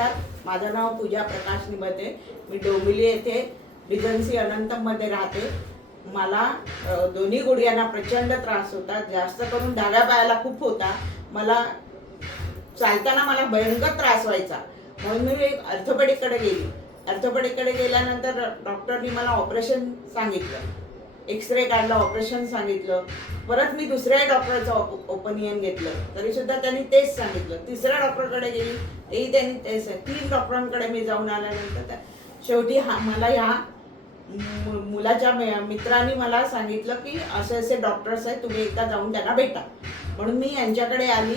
नमस्कार, माझं नाव पूजा प्रकाश निबते. मी डोंबिवली येथे रिजन्सी अनंतमध्ये राहते. मला दोन्ही गुडघ्यांना प्रचंड त्रास होता, जास्त करून डाव्या पायाला खूप होता. मला चालताना मला भयंकर त्रास व्हायचा, म्हणून मी एक ऑर्थोपेडिककडे गेली. ऑर्थोपेडिककडे गेल्यानंतर डॉक्टरनी मला ऑपरेशन सांगितलं, एक्सरे काढला, ऑपरेशन सांगितलं. परत मी दुसऱ्या डॉक्टरचं ओपिनियन घेतलं, तरीसुद्धा त्यांनी तेच सांगितलं. तिसऱ्या डॉक्टरकडे गेली, तेही त्यांनी तेच. 3 डॉक्टरांकडे मी जाऊन आल्यानंतर शेवटी मला ह्या मुलाच्या मित्रांनी मला सांगितलं की असे असे डॉक्टर्स आहेत, तुम्ही एकदा जाऊन त्यांना भेटा. म्हणून मी यांच्याकडे आली,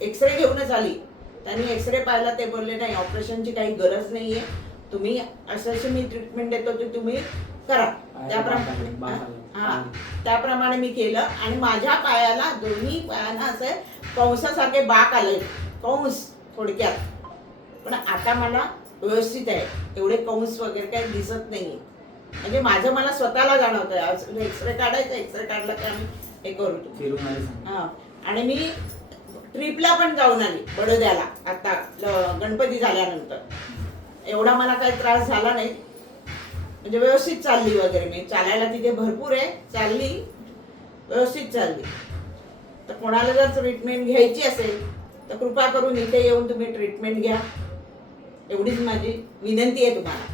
एक्सरे घेऊनच आली. त्यांनी एक्सरे पाहिला, ते बोलले नाही, ऑपरेशनची काही गरज नाही आहे, तुम्ही असं मी ट्रीटमेंट देतो ते तुम्ही करा. त्याप्रमाणे मी केलं आणि माझ्या पायाला, दोन्ही पायांना असं कंसासारखे बाक आले, कंस थोडक्यात. पण आता मला व्यवस्थित आहे, एवढे कंस वगैरे काही दिसत नाही. म्हणजे माझं मला स्वतःला जाणवतं. एक्सरे काढायचं, एक्सरे काढला तर आम्ही हे करू. हां, आणि मी ट्रिपला पण जाऊन आली बडोद्याला आता गणपती झाल्यानंतर. एवढा मला काही त्रास झाला नाही, म्हणजे व्यवस्थित चालली वगैरे. मी चालायला तिथे भरपूर आहे, चालली व्यवस्थित चालली. तर कोणाला जर ट्रीटमेंट घ्यायची असेल तर कृपा करून इथे येऊन तुम्ही ट्रीटमेंट घ्या, एवढीच माझी विनंती आहे तुम्हाला.